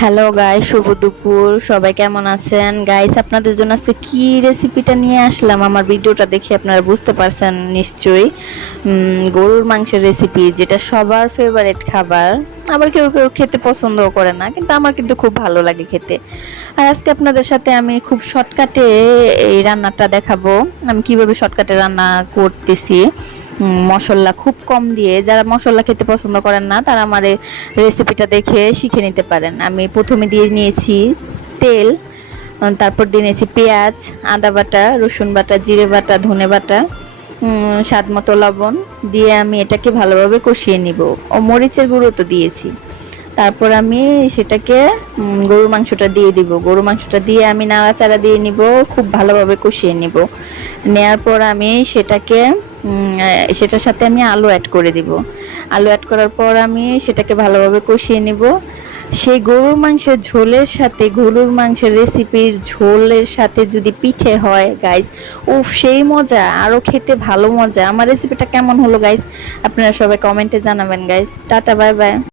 Hello guys, শুভ দুপুর। সবাই কেমন আছেন গাইস? আপনাদের জন্য আজকে কি রেসিপিটা নিয়ে আসলাম আমার ভিডিওটা দেখে আপনারা বুঝতে পারছেন নিশ্চয়ই। গরুর মাংসের রেসিপি, যেটা সবার ফেভারিট খাবার। আবার কেউ কেউ খেতে পছন্দ করে না, কিন্তু আমার কিন্তু খুব ভালো লাগে খেতে। আর আজকে আপনাদের সাথে আমি খুব শর্টকাটে এই রান্নাটা দেখাবো, আমি কিভাবে শর্টকাটে রান্না করতেছি। মশলা খুব কম দিয়ে, যারা মশলা খেতে পছন্দ করেন না তারা আমার এই রেসিপিটা দেখে শিখে নিতে পারেন। আমি প্রথমে দিয়ে নিয়েছি তেল, তারপর দিয়ে নিয়েছি পেঁয়াজ, আদা বাটা, রসুন বাটা, জিরে বাটা, ধনে বাটা, স্বাদ মতো লবণ দিয়ে আমি এটাকে ভালোভাবে কষিয়ে নিব। ও মরিচের গুঁড়ো তো দিয়েছি। তারপর আমি সেটাকে গরুর মাংসটা দিয়ে দিব। গরুর মাংসটা দিয়ে আমি নাড়াচাড়া দিয়ে নিব, খুব ভালোভাবে কষিয়ে নিব। নেয়ার পর আমি সেটার সাথে আমি আলু অ্যাড করে দিব। আলু অ্যাড করার পর আমি সেটাকে ভালোভাবে কষিয়ে নিব। সেই গরুর মাংসের ঝোলের সাথে, গরুর মাংসের রেসিপির ঝোলের সাথে যদি পিঠে হয় গাইস, উফ সেই মজা, আরও খেতে ভালো মজা। আমার রেসিপিটা কেমন হলো গাইস, আপনারা সবাই কমেন্টে জানাবেন গাইস। Tata, bye bye.